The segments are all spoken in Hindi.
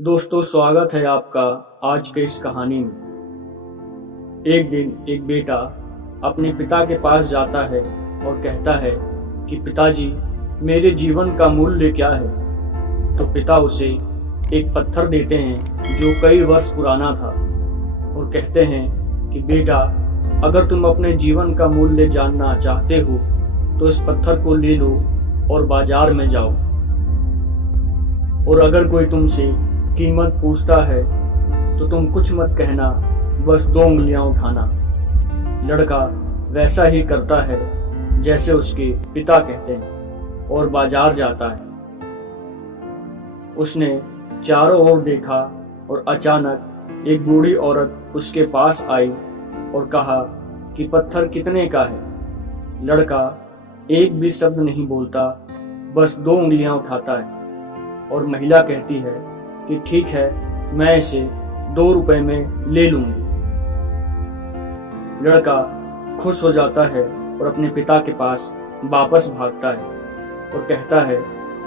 दोस्तों, स्वागत है आपका आज के इस कहानी में। एक दिन एक बेटा अपने पिता के पास जाता है और कहता है कि पिताजी, मेरे जीवन का मूल्य क्या है। तो पिता उसे एक पत्थर देते हैं जो कई वर्ष पुराना था और कहते हैं कि बेटा, अगर तुम अपने जीवन का मूल्य जानना चाहते हो तो इस पत्थर को ले लो और बाजार में जाओ, और अगर कोई तुमसे कीमत पूछता है तो तुम कुछ मत कहना, बस 2 उंगलियां उठाना। लड़का वैसा ही करता है जैसे उसके पिता कहते हैं और बाजार जाता है। उसने चारों ओर देखा और अचानक एक बूढ़ी औरत उसके पास आई और कहा कि पत्थर कितने का है। लड़का एक भी शब्द नहीं बोलता, बस 2 उंगलियां उठाता है और महिला कहती है कि ठीक है, मैं इसे 2 रुपए में ले लूंगी। लड़का खुश हो जाता है और अपने पिता के पास वापस भागता है और कहता है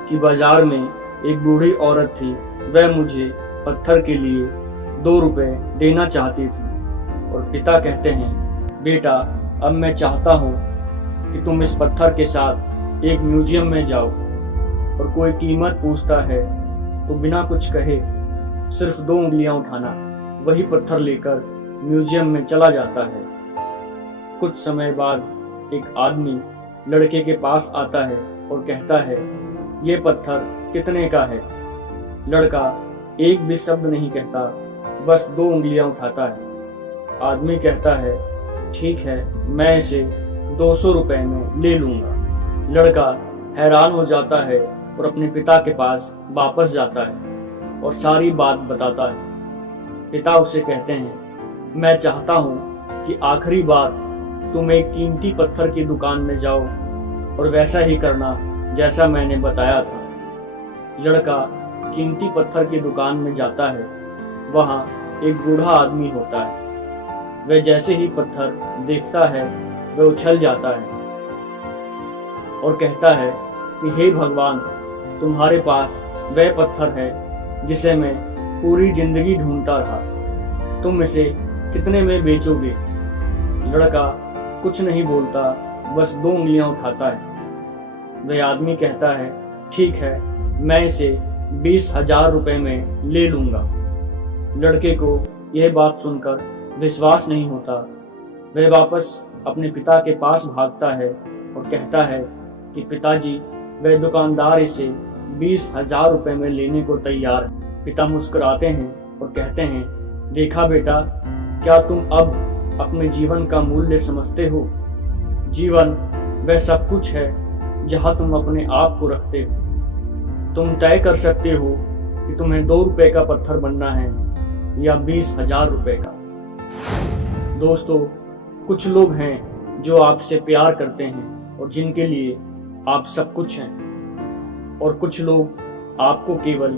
कि बाजार में एक बूढ़ी औरत थी, वह मुझे पत्थर के लिए 2 रुपए देना चाहती थी। और पिता कहते हैं, बेटा, अब मैं चाहता हूँ कि तुम इस पत्थर के साथ एक म्यूजियम में जाओ और कोई कीमत पूछता है तो बिना कुछ कहे सिर्फ 2 उंगलियां उठाना। वही पत्थर लेकर म्यूजियम में चला जाता है। कुछ समय बाद एक आदमी लड़के के पास आता है और कहता है, ये पत्थर कितने का है। लड़का एक भी शब्द नहीं कहता, बस 2 उंगलियां उठाता है। आदमी कहता है, ठीक है, मैं इसे 200 रुपए में ले लूंगा। लड़का हैरान हो जाता है और अपने पिता के पास वापस जाता है और सारी बात बताता है। पिता उसे कहते हैं, मैं चाहता हूँ कि आखिरी बार तुम एक कीमती पत्थर की दुकान में जाओ और वैसा ही करना जैसा मैंने बताया था। लड़का कीमती पत्थर की दुकान में जाता है। वहाँ एक बूढ़ा आदमी होता है। वह जैसे ही पत्थर देखता है वह उछल जाता है और कहता है कि हे भगवान, तुम्हारे पास वह पत्थर है जिसे मैं पूरी जिंदगी ढूंढता था। तुम इसे कितने में बेचोगे। लड़का कुछ नहीं बोलता, बस 2 उंगलियां उठाता है। वह आदमी कहता है, ठीक है, मैं इसे 20,000 रुपए में ले लूंगा। लड़के को यह बात सुनकर विश्वास नहीं होता। वह वापस अपने पिता के पास भागता है और कहता है कि पिताजी, वह दुकानदार इसे 20,000 रुपए में लेने को तैयार है। पिता मुस्कुराते हैं और कहते हैं, देखा बेटा, क्या तुम अब अपने जीवन का मूल्य समझते हो। जीवन वह सब कुछ है जहां तुम अपने आप को रखते हो। तुम तय कर सकते हो कि तुम्हें 2 रुपए का पत्थर बनना है या 20,000 रुपए का। दोस्तों, कुछ लोग हैं जो आपसे प्यार करते हैं और जिनके लिए आप सब कुछ हैं, और कुछ लोग आपको केवल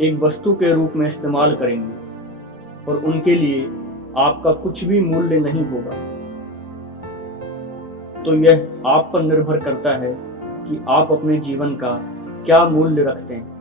एक वस्तु के रूप में इस्तेमाल करेंगे और उनके लिए आपका कुछ भी मूल्य नहीं होगा। तो यह आप पर निर्भर करता है कि आप अपने जीवन का क्या मूल्य रखते हैं।